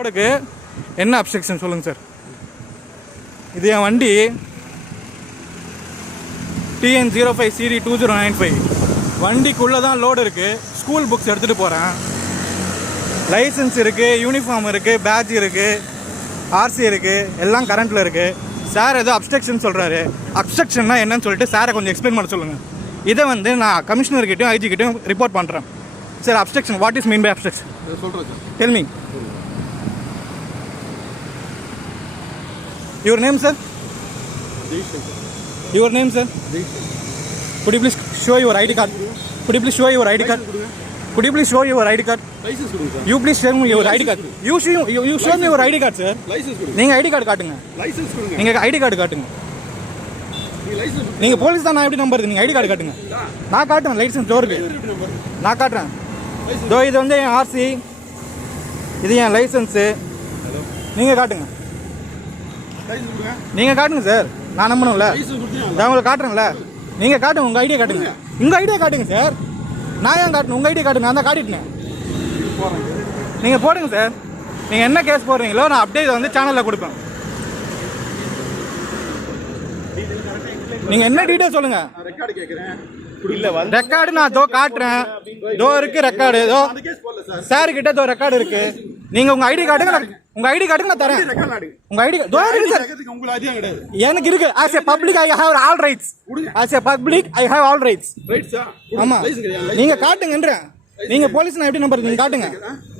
ரோடுக்கு என்ன அப்ஸ்ட்ரக்ஷன் சொல்லுங்கள் சார். இது என் வண்டி TN05 CD 2095. வண்டிக்குள்ளே தான் லோடு இருக்குது. ஸ்கூல் புக்ஸ் எடுத்துகிட்டு போகிறேன். லைசன்ஸ் இருக்குது, யூனிஃபார்ம் இருக்குது, பேட்ஜ் இருக்குது, RC இருக்குது, எல்லாம் கரண்ட்டில் இருக்குது. சார் ஏதோ அப்ஸ்ட்ரக்ஷன் சொல்கிறாரு. அப்ஸ்ட்ரக்ஷன்னா என்னன்னு சொல்லிட்டு சாரை கொஞ்சம் எக்ஸ்பிளைன் பண்ண சொல்லுங்கள். இதை வந்து நான் கமிஷனர்கிட்டையும் ஐஜிக்கிட்டையும் ரிப்போர்ட் பண்ணுறேன். Sir obstruction, what is mean by obstruction? சொல்கிறேன் sir. Tell me. Your name, sir? Your name, sir? Could you please show your ID card? Could you please show your ID card? Could you please show your ID card? Licence கொடுங்க sir. You please show me your ID card. You show me your ID card, sir. Licence கொடுங்க. நீங்க ID card காட்டுங்க. Licence கொடுங்க. நீங்க ID card காட்டுங்க. நீங்க police தான், நான் எப்படி நம்புறது? நீங்க ஐடி கார்டு காட்டுங்க. நான் காட்டுறேன் லைசன்ஸ் டோருக்கு. நான் காட்டுறேன். இதோ இது வந்து என் RC, இது என் லைசன்ஸு. நீங்கள் காட்டுங்க. நீங்கள் காட்டுங்க சார், நான் நம்பணும்ல. நான் உங்களுக்கு காட்டுறேன்ல. நீங்கள் காட்டுங்க, உங்கள் ஐடியா காட்டுங்க. உங்கள் ஐடியா காட்டுங்க சார். நான் ஏன் காட்டணும்? உங்கள் ஐடியா காட்டுங்க. நான் தான் காட்டிட்டேன். நீங்கள் போடுங்க சார். நீங்கள் என்ன கேஸ் போடுறீங்களோ நான் அப்டேட் வந்து சேனலில் கொடுப்பேன். நீங்கள் என்ன டீட்டெயில் சொல்லுங்கள். ரெக்கார்டு கேட்குறேன். ரெக்கார்டு நான் தோ காட்டுறேன். தோ இருக்கு ரெக்கார்டு. தோ சார் கிட்ட தோ ரெக்கார்டு இருக்கு. நீங்க உங்க ஐடி காட்டுங்க. உங்க ஐடி காட்டுங்க, நான் தரேன். உங்க ஐடி தோ இருக்கு சார். உங்களுக்கு அதிகம் கிடையாது. எனக்கு இருக்கு. as a public I have all rights. as a public I have all rights. ரைட்ஸா? ஆமா. நீங்க காட்டுங்கன்றேன். நீங்க போலீஸ் நான் எப்படி நம்பர்? நீங்க காட்டுங்க.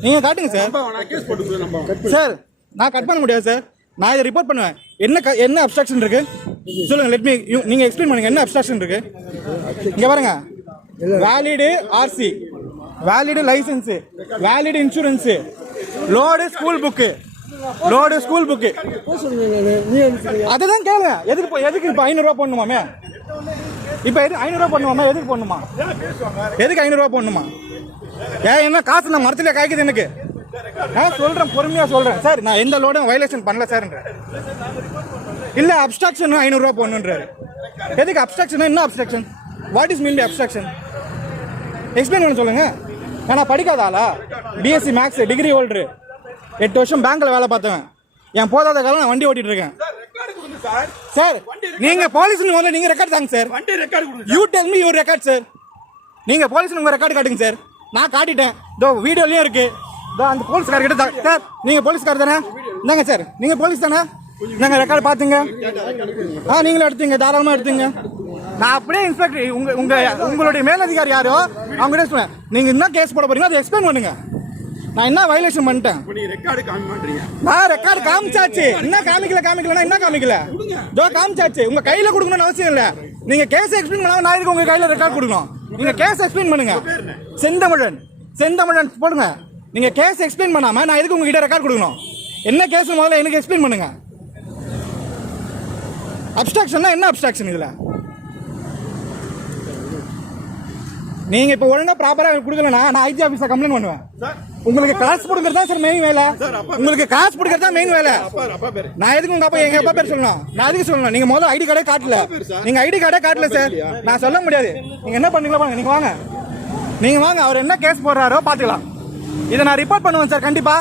நீங்க காட்டுங்க சார். நான் கேஸ் போட்டுக்கிறேன். நம்ப சார் நான் கட் பண்ண முடியாது சார். நான் இதை ரிப்போர்ட் பண்ணுவேன். என்ன அப்ஸ்ட்ரக்ஷன் இருக்கு சொல்லுங்க. Let me. நீங்க எக்ஸ்பிளைன் பண்ணுங்க. என்ன அப்ஸ்ட்ரக்ஷன் இருக்கு? இங்க பாருங்க. Valid RC, valid licence, valid insurance, load school book, load school book. அதுதான் கேளுங்க. எதுக்கு இப்போ 500 ரூபா போடணுமாமே? இப்போ 500 ரூபா போடணுமா? எதுக்கு போடணுமா? எதுக்கு 500 ரூபா போடணுமா? என்ன காசு நான் மரத்துல காய்க்குது எனக்கு. நான் சொல்றேன், பொறுமையா சொல்றேன் சார். நான் எந்த லோடும் வயலேஷன் பண்ணல சார். இல்ல அப்ஸ்ட்ரக்ஷன் 500 ரூபா போடணுன்றாரு. எதுக்கு அப்ஸ்ட்ரக்ஷன்? என்ன obstruction? What is mean by obstruction? Explain பண்ண சொல்லுங்க. நான் படிக்காத ஆளா? BSc மேக்ஸ் டிகிரி ஹோல்டரு, 8 வருஷம் பேங்க்ல வேலை பார்த்தவன். என் போதாத காலம் நான் வண்டி ஓட்டிட்டு இருக்கேன் சார். நீங்க போலீஸ் முதல்ல நீங்க ரெக்கார்ட் தாங்க sir. You tell me your record sir. நீங்க போலீஸ் உங்க ரெக்கார்டு காட்டுங்க சார். நான் காட்டிட்டேன். இதோ வீடியோலயும் இருக்கு. அந்த போலீஸ்கார கிட்ட சார். நீங்க போலீஸ்கார் தானே? இந்தாங்க சார். நீங்க போலீஸ் தானே? நாங்க ரெக்கார்டு பாத்துங்க. நீங்களும் எடுத்துங்க, தாராளமா எடுத்துங்க. நான் அப்படியே இன்ஸ்பெக்டர் உங்களுடைய மேலதிகாரி யாரோ அவங்க சொன்னேன். நீங்க என்ன கேஸ் போட போறீங்க அதை எக்ஸ்பிளைன் பண்ணுங்க. நான் என்ன வயலேஷன் பண்ணிட்டேன்? நான் ரெக்கார்டு காமிச்சாச்சு. என்ன காமிக்கலன்னா என்ன காமிக்கல? இதோ காமிச்சாச்சு. உங்க கையில கொடுக்கணும்னு அவசியம் இல்ல. நீங்க கேஸ் எக்ஸ்பிளைன் பண்ணாம நான் இதுக்கு உங்க கையில ரெக்கார்டு கொடுக்கணும். நீங்க கேஸ் எக்ஸ்பிளைன் பண்ணுங்க. செந்தமிழன் போடுங்க. நீங்க கேஸ் எக்ஸ்பிளைன் பண்ணாம நான் எதுக்கு உங்ககிட்ட ரெக்கார்ட் கொடுக்கணும்? என்ன கேஸ் முதல்ல எனக்கு எக்ஸ்பிளைன் பண்ணுங்க. அப்ஸ்ட்ரக்ஷன்னா என்ன அப்ஸ்ட்ரக்ஷன் இதுல? நீங்க இப்ப ஒழுங்கா ப்ராப்பரா கொடுக்கலனா நான் ஐஜி ஆபீஸ்ல கம்ப்ளைண்ட் பண்ணுவேன். உங்களுக்கு காசு கொடுக்கறது தான் சார் மெயின் வேலை. உங்களுக்கு காசு கொடுக்கறது தான் மெயின் வேலை. நான் எதுக்கு உங்க அப்பா எங்க அப்பா பேர் சொல்லணும்? நான் எதுக்கு சொல்லணும்? நீங்க முதல்ல ஐடி கார்டே காட்டல. நீங்க ஐடி கார்டே காட்டல சார். நான் சொல்ல முடியாது. நீங்க என்ன பண்ணீங்களா பாருங்க. நீங்க வாங்க. அவர் என்ன கேஸ் போடுறாரோ பாத்துக்கலாம். இதை நான் ரிப்போர்ட் பண்ணுவேன் சார் கண்டிப்பா.